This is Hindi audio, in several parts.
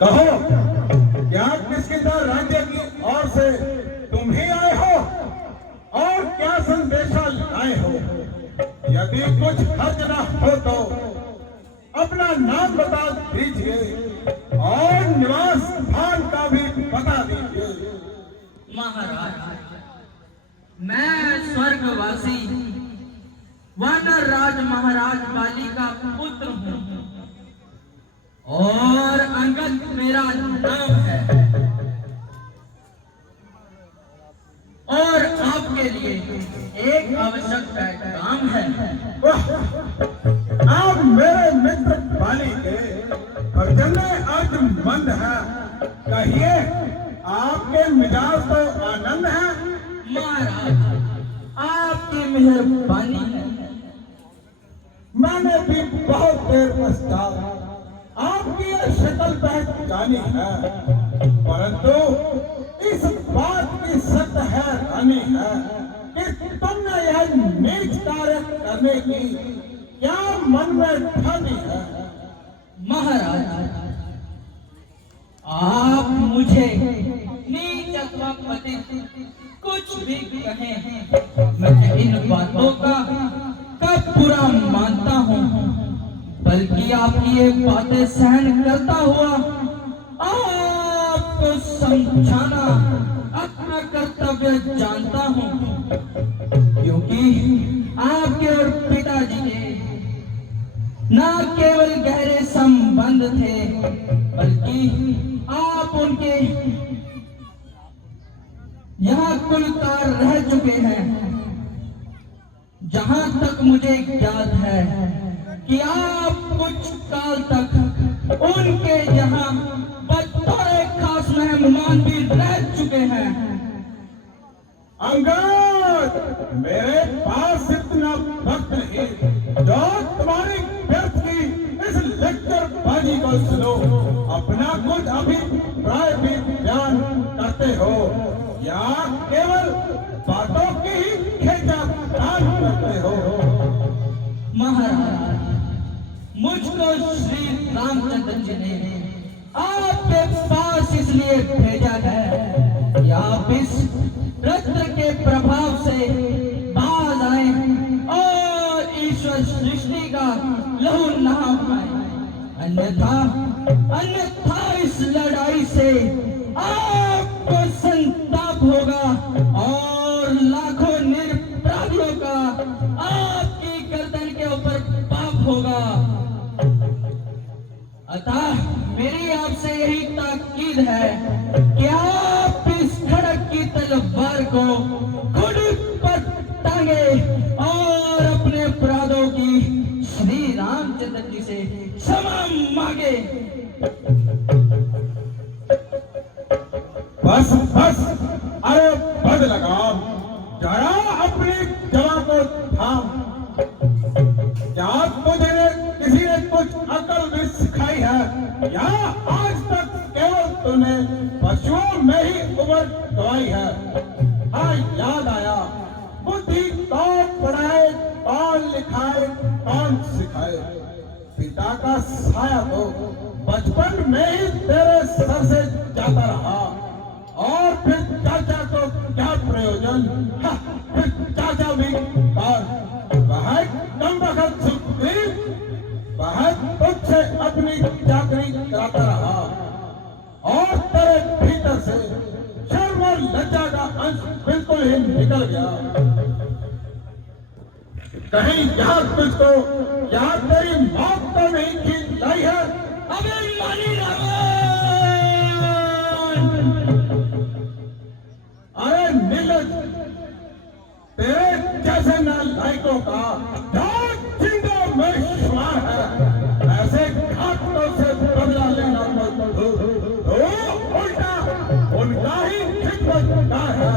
कहो, क्या किसकिंदा राज्य की ओर से तुम ही आए हो और क्या संदेशा लाए हो? यदि कुछ हर्ज न हो तो अपना नाम बता दीजिए और निवास स्थान का भी बता दीजिए। महाराज, मैं स्वर्गवासी वानर राज महाराज बाली का पुत्र हूँ और अंगद मेरा नाम है। और आपके लिए एक आवश्यक काम है। आप मेरे मित्र बाली के प्रचंड अर्जमंद है। कहिए, आपके मिजाज तो आनंद है। महाराज, आपकी मेहरबानी है। मैंने भी बहुत देर पश्चात आपकी शक्ल पहचानी है, परंतु इस बात की सख्त हैरानी है कि तुमने यह नीच कार्य करने की क्या मन में ठानी है। महाराज, आप मुझे नीच अथवा पतित कुछ भी कहें, मैं इन बातों का बुरा मानता हूँ, बल्कि आपकी ये बातें सहन करता हुआ आपको समझाना अपना कर्तव्य जानता हूँ, क्योंकि आपके और पिताजी के न केवल गहरे संबंध थे, बल्कि आप उनके यहाँ कुलकार रह चुके हैं। जहां तक मुझे याद है कि आप कुछ काल तक उनके यहाँ बतौर खास मेहमान भी रह चुके हैं। अंगद, मेरे पास इतना वक्त नहीं जो तुम्हारी व्यर्थ की इस लेक्चर बाजी को सुनो। अपना कुछ अभिप्राय भी बयान करते हो या केवल बातों की ही खींचातान करते हो? महाराज, मुझको श्री रामचंद्र जी ने आपके पास इसलिए भेजा है कि आप इस रत्न के प्रभाव से बाज आए और ईश्वर सृष्टि का लहू नहा पाए। अन्यथा इस लड़ाई से आपको संताप होगा और लाखों निरपराधियों का आपकी गर्दन के ऊपर पाप होगा। अतः मेरी आपसे यही ताकीद है कि आप इस खड़क की तलवार को खुद पर टांगे और अपने अपराधों की श्री रामचंद्र जी से क्षमा मांगे। बस बस, अरे बद लगाम, जरा अपनी जवा को थाम। क्या तुझे किसी ने कुछ अकल भी सिखाई है या आज तक केवल तूने पशुओं में ही उम्र गवाई है? हाँ, याद आया, बुद्धि कौन पढ़ाए, कौन लिखाए, कौन सिखाए? पिता का साया तो बचपन में ही तेरे सर से जाता रहा, और फिर चाचा को क्या प्रयोजन? फिर चाचा भी वह कम वक्त सुखदेव वह तुझसे अपनी चाकरी कराता रहा और तेरे भीतर से शर्म और लज्जा का अंश बिल्कुल ही निकल गया। कहीं यहाँ तुझको या तेरी मौत तो नहीं की लाई है? अभिमानी अरे नीलज, तेरे जैसे नालायकों का जिंदा में शुमार है। ऐसे घातों से बदला लेना तो उल्टा उनका ही खिदमत है।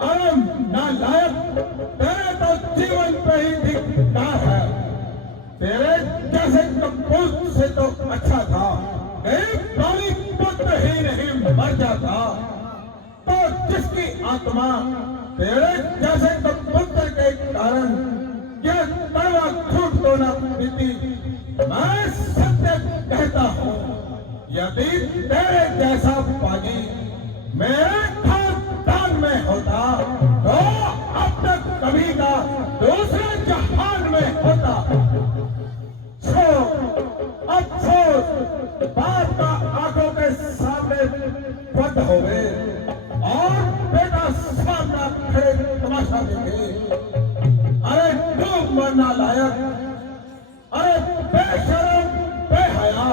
अरे नालायक, तेरे तो जीवन पे ही दिखता है। तेरे जैसे कपूत से तो अच्छा था एक बाली पुत्र ही नहीं मर जाता, तो जिसकी आत्मा तेरे जैसे पुत्र के कारण यह कड़वा खून तो न पीती। मैं सत्य कहता हूँ यदि तेरे जैसा पाजी मेरे खानदान में होता तो अब तक कभी का दूसरे जहान में होता। अफसोस बाप का आंखों के सामने बंद हो गए और बेटा सामना खड़े तमाशा देखे। अरे तू मरना लायक, अरे बेशरम बेहया,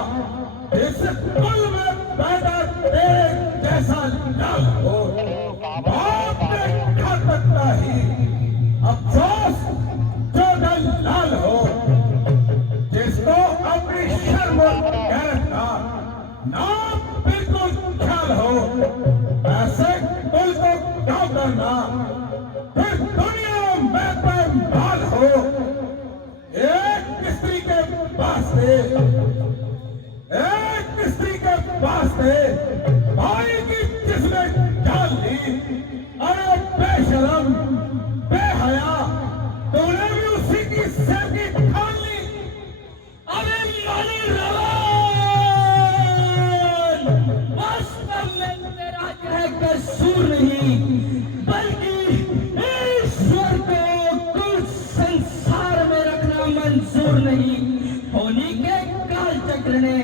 इस कुल में पैदा तेरे जैसा लाल हो बाप ने घातकता ही। अफसोस जो लाल हो जिसको अपनी शर्म गैरत का ना बिल्कुल ख्याल हो, ऐसे कुल को गाँव करना फिर दुनिया में पैमाल हो। एक स्त्री के वास्ते, एक स्त्री के वास्ते भाई की जिसमें जान ली। अरे बेशरम बेहया, तूने भी उसी की सिर की ठान ली। अरे माली वास्तव में तेरा यह कसूर नहीं, बल्कि ईश्वर को कुल संसार में रखना मंजूर नहीं होने के काल चक्र ने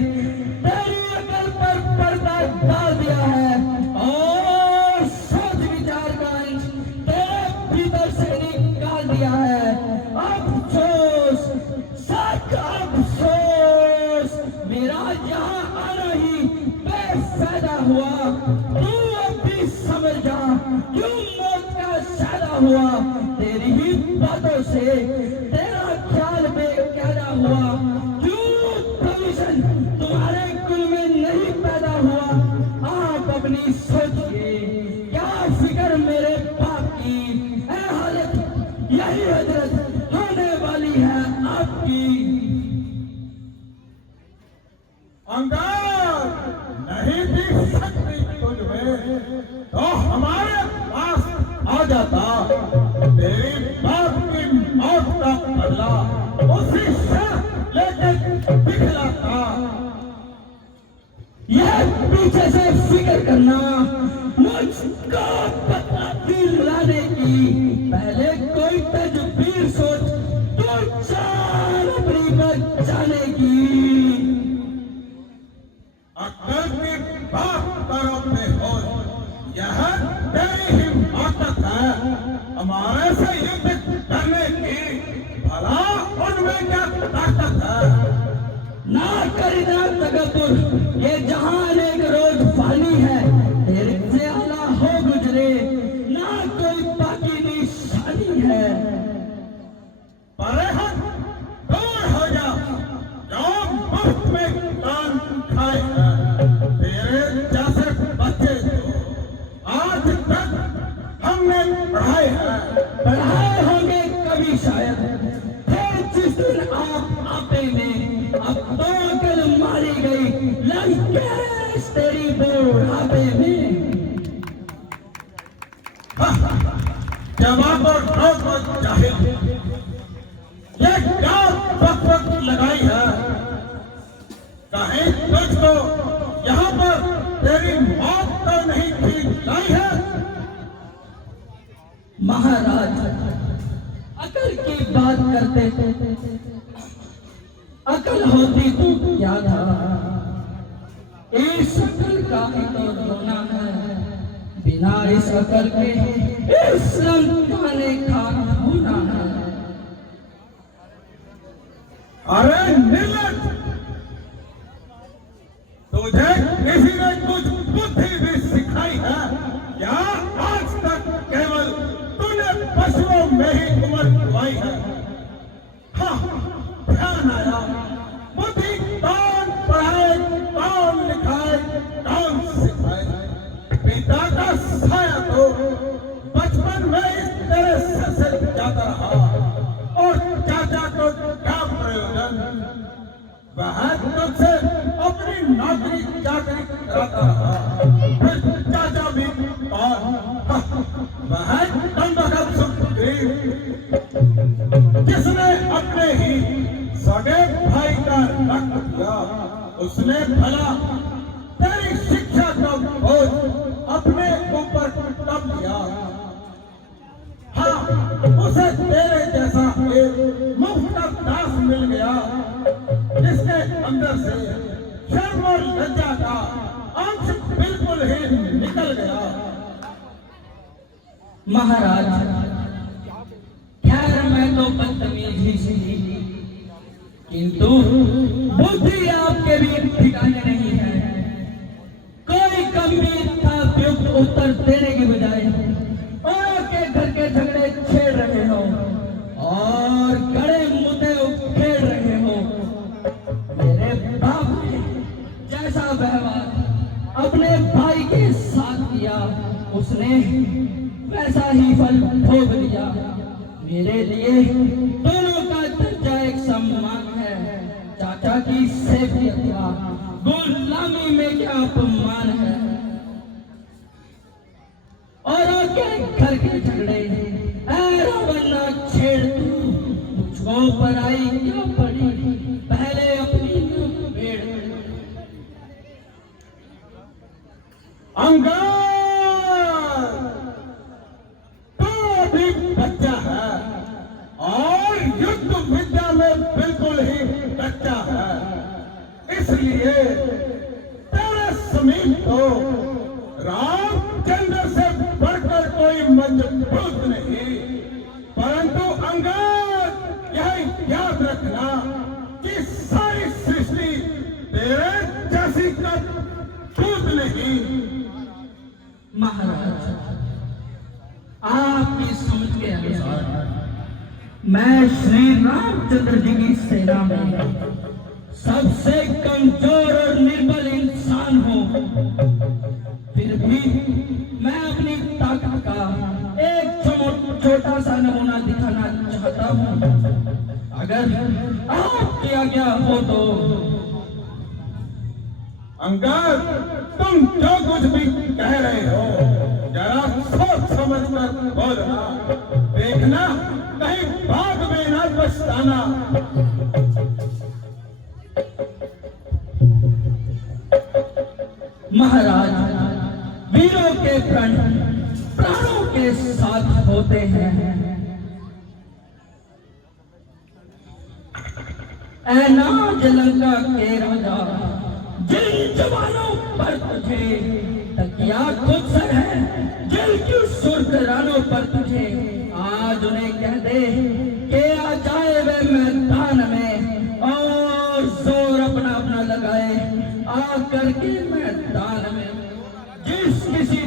तेरी अकल पर पर्दा डाल दिया है और सोच विचार का अंश तेरे भीतर से निकाल दिया है। अफसोस, सच अफसोस, मेरा यहाँ आना ही बेफायदा हुआ। तू अब भी समझ जा क्यों मौत का सादा हुआ। तेरी ही बातों से तेरा ख्याल बेकायदा हुआ। क्यों कमीशन तुम्हारे कुल में नहीं पैदा हुआ। आप अपनी सोचिए, क्या फिक्र मेरे बाप की है हालत, यही हजरत होने वाली है आपकी। अंगार नहीं थी शक्ति तुझमें तो हमारे पास आ जाता। तेरी बाप की मौत का बदला उसी शर्त लेकर दिखलाता। यह पीछे से फिक्र करना मुझको पता दिलाने की पहले कोई तजबीर सोच, तो जान अपनी बचाने की। अक्ल की बात करो पे हो, यह तेरी हिम्मत है हमारे से युद्ध करने की। भला उनमें क्या ताकत है। ना करना तकब्बुर, ये जहान एक रोज फानी है, तेरे से आला हो गुजरे ना कोई बाकी निशानी है। परे हट, दूर हो जा, जो मुफ्त में कान खाए हैं। तेरे जैसे बच्चे को आज तक हमने पढ़ाए हैं। पढ़ाए होंगे कभी शायद, फिर जिस दिन आप आपे में अब तो अकल मारी गई लड़के तेरी बुढ़ापे में। जवाब और नौबत जाहिल, ये क्या बकबक लगाई है। कहीं तुझको यहाँ पर तेरी मौत तो नहीं थी लाई है। महाराज अकल की बात करते थे, अकल होती तो क्या था। इस अकल का ही तो रोना है, बिना इस अकल के इस खाने का होना है। अरे निर्लज, तुझे किसी ने कुछ बुद्धि भी सिखाई है या आज तक केवल तूने पशुओं में ही उम्र गुआई है। हाँ, ध्यान आया, बुद्धि कौन पढ़ाए, कौन लिखाए, कौन सिखाए। पिता का साया तो बचपन में ही तेरे सर से जाता रहा और चाचा को क्या प्रयोजन। वह तुझसे अपनी नौकरी चाकरी कराता रहा, फिर चाचा भी कौन, वह दंडक सुखदेव जिसने अपने ही सगे भाई का रक्त दिया। उसने भला उसे तेरे जैसा एक मुफ्त दास मिल गया जिसके अंदर से शर्म और लज्जा का अंश बिल्कुल ही निकल गया। महाराज, खैर मैं तो बदतमीज ही सी, किंतु बुद्धि आपके भी ठिकाने नहीं है। कोई गंभीर था उपयुक्त उत्तर देने की बजाय औरों के घर के झगड़े छेड़ रहे हो और गड़े मुद्दे उखेड़ रहे हो। मेरे बाप ने जैसा व्यवहार अपने भाई के साथ किया, उसने वैसा ही फल भोग लिया। मेरे लिए दोनों का दर्जा एक सम्मान है। चाचा की सेवियत का गुलामी में क्या अपमान है। और के घर के झगड़े बनना छेड़ तू, मुझको पर आई क्यों पड़ी, पहले अपनी पेड़। अंगार, तो भी बच्चा है और युद्ध विद्या में बिल्कुल ही कच्चा है, इसलिए तेरे समीप तो रामचंद्र से बढ़कर कोई मजबूत नहीं। परंतु अंगद, यह याद रखना कि सारी सृष्टि तेरे जैसी का दूध नहीं। महाराज, आपकी समझ के अनुसार मैं श्री रामचंद्र जी की सेना में सबसे कमजोर और निर्बल इंसान हूँ। फिर भी मैं अपनी ताकत का एक छोटा सा नमूना दिखाना चाहता हूँ, अगर आपकी आज्ञा हो तो। अंगद, तुम जो कुछ भी कह रहे हो जरा सोच समझ कर बोलना, देखना कहीं बाद में ना पछताना। महाराज, वीरों के प्रण प्राणों के साथ होते हैं। ऐ नाज लंका के राजा, जिन जवानों पर तुझे तकिया खुद सर है, जिनकी सुर्ख रानों पर तुझे आज उन्हें कह दे कि आ जाए वे मैदान में और जोर अपना अपना लगाए आकर के मैदान में। जिस किसी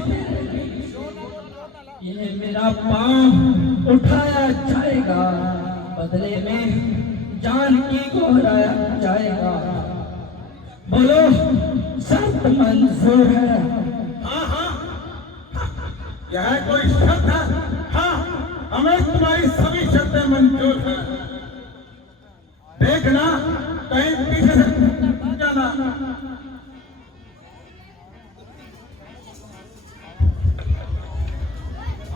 ये मेरा पांव उठाया जाएगा, बदले में जानकी को हराया जाएगा। बोलो, शर्त मंजूर है? हाँ हाँ, यह कोई शर्त है? हाँ, हमें तुम्हारी सभी शर्तें मंजूर हैं। देखना कहीं पीछे से जाना।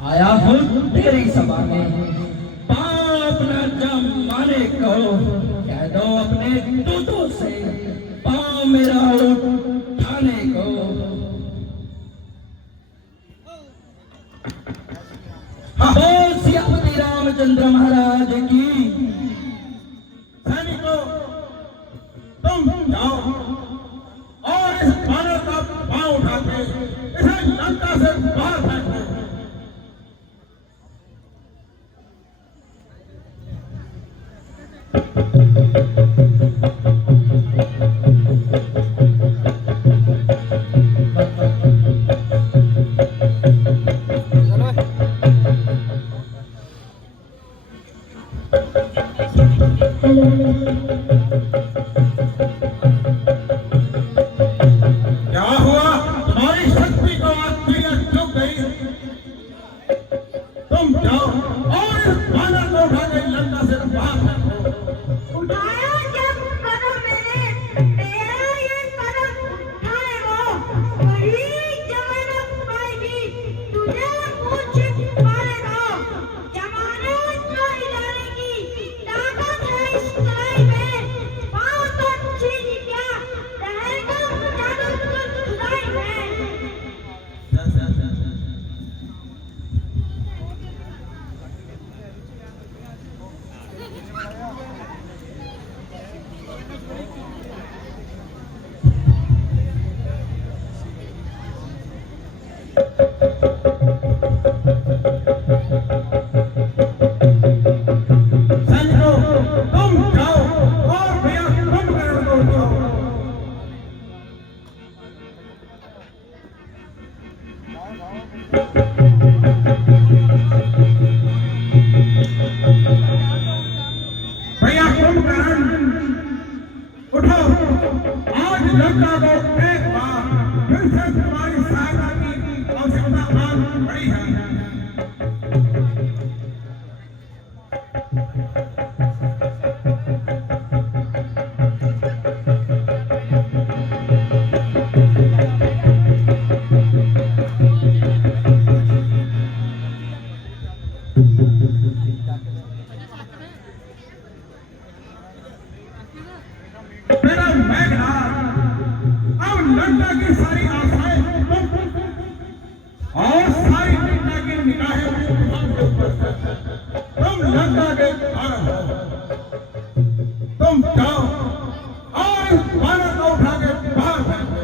आया हूँ तेरी सभा में, पाँव अपना जमाने को कह दो अपने दूतों से, पाँव मेरा उठाने को। बोल सियापति रामचंद्र महाराज की। सैनिकों, तुम जाओ और इस बानर का पांव उठा के इसे लंका से बाहर फेंको। क्या हुआ? तुम्हारी शक्ति को आत्मीय चुक गई। तुम जाओ और इस बानर को उठा के लंका से बाहर फेंको। उठाया जब कदम मैंने, तेरा ये कदम उठाए वो वही जमानत पाएगी, तुझे कुछ मारेगा। जमानत नहीं जाने की ताकत है इस कलाई में, खड़ी है। मेरा मेघनाथ अब लंका की सारी आशाएं और सारी लंका की निगाहें तुम्हारे ऊपर है। तुम लंका के घर हो, तुम जाओ और इस बालक को उठा के बाहर फेंको।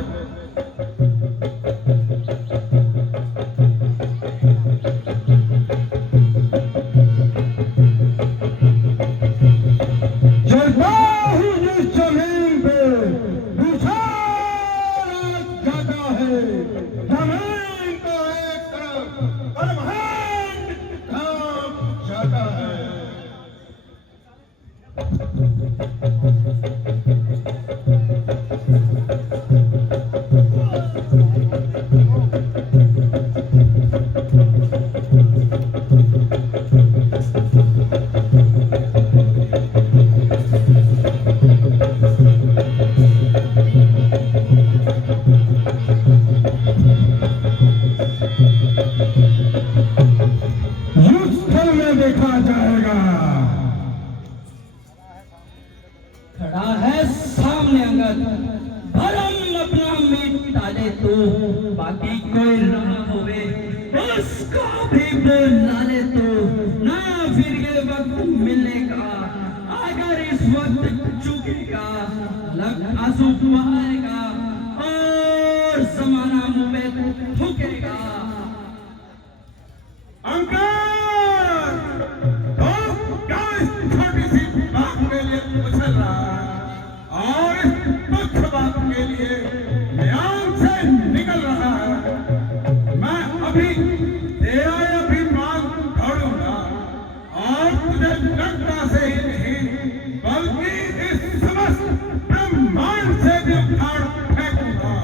देखा जाएगा। खड़ा है सामने अंगद, भरम अपना मीट डाले तो बाकी कोई ना होवे, उसको भी बुला ले तो ना फिर ये वक्त मिलने का। अगर इस वक्त चुकेगा लग आंसू बहाएगा और जमाना मुंह में थूकेगा। अंकल छोटी सी बात के लिए उछल रहा है और इस तुच्छ बात के लिए ध्यान से निकल रहा है। मैं अभी तेरा अभिमान छोड़ूंगा और तुझे लंका से ही नहीं बल्कि इस समस्त ब्रह्मांड से भी उखाड़ फेंकूंगा।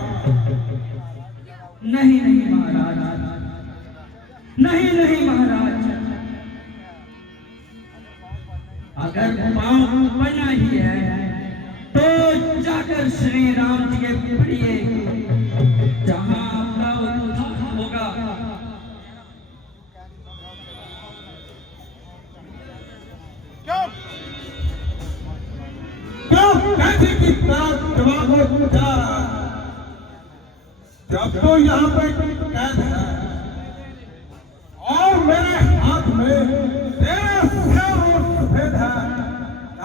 नहीं नहीं महाराज, नहीं नहीं महाराज, अगर पांव बना ही है तो जाकर श्री राम जी के प्रिय जहां आपका उद्धार होगा। क्यों कैसे की तरफ जवाब हो जा रहा है? जब तो यहाँ पे कैद है और मेरे हाथ में तेरा सिर और सफेद है,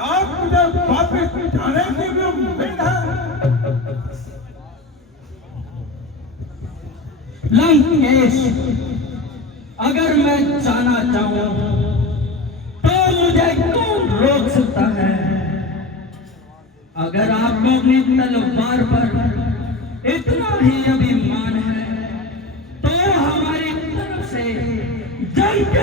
आप मुझे वापस जाने की भी उम्मीद है। लंकेश, अगर मैं जाना चाहूं तो मुझे कौन रोक सकता है? अगर आपको अपनी तलवार पर इतना ही अभिमान है तो हमारी तरफ से जंग